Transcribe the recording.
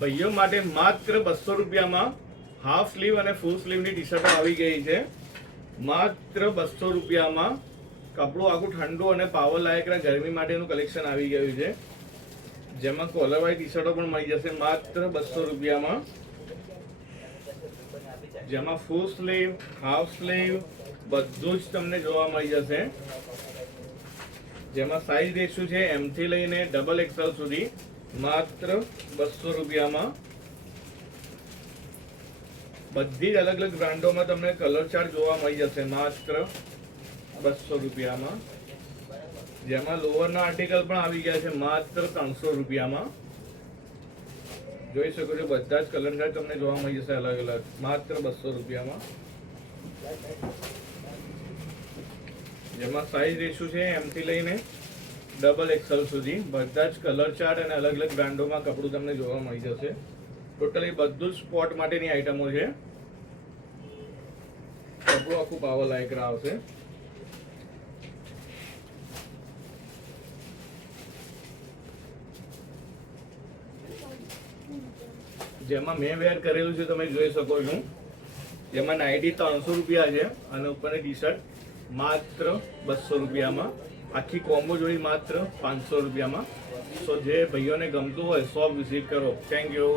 ભાઈઓ માટે માત્ર 200 રૂપિયામાં હાફ સ્લીવ અને ફૂલ સ્લીવની ટી શર્ટો આવી ગઈ છે. માત્ર 200 રૂપિયામાં કપડું આખું ઠંડુ અને પાવર લાયક ગરમી માટેનું કલેક્શન આવી ગયું છે, જેમાં કોલરવાળી ટી શર્ટો પણ મળી જશે માત્ર 200 રૂપિયામાં, જેમાં ફૂલ સ્લીવ હાફ સ્લીવ બધું જ તમને જોવા મળી જશે. જેમાં સાઈઝ રેશિયો છે M થી લઈને XXL સુધી માત્ર 200 રૂપિયામાં. બધી જ અલગ અલગ બ્રાન્ડોમાં તમને કલર ચાર્ટ જોવા મળી જશે માત્ર 200 રૂપિયામાં. જેમાં લોવરના આર્ટિકલ પણ આવી ગયા છે માત્ર 300 રૂપિયામાં. જોઈ શકો છો બધા જ કલર ચાર્ટ તમને જોવા મળી જશે અલગ અલગ માત્ર 200 રૂપિયામાં. જેમાં સાઈઝ રેશિયો છે M થી લઈને XXL સુધી બધા જ કલર ચાર્ટ અને અલગ અલગ બ્રાન્ડોમાં કપડું તમને જોવા મળી જશે. ટોટલી બધું જ સ્પોર્ટ માટેની આઈટમો છે. કપડું આખું પાવર લાયક આવશે. જેમાં મેં વેર કરેલું છે તમે જોઈ શકો છો. જેમાં નાઇટી 300 રૂપિયા છે અને ઉપરની ટી શર્ટ માત્ર 200 રૂપિયામાં. આખી કોમ્બો જોડી માત્ર 500 રૂપિયામાં. સો જે ભાઈઓને ગમતું હોય શોપ વિઝિટ કરો. Thank you.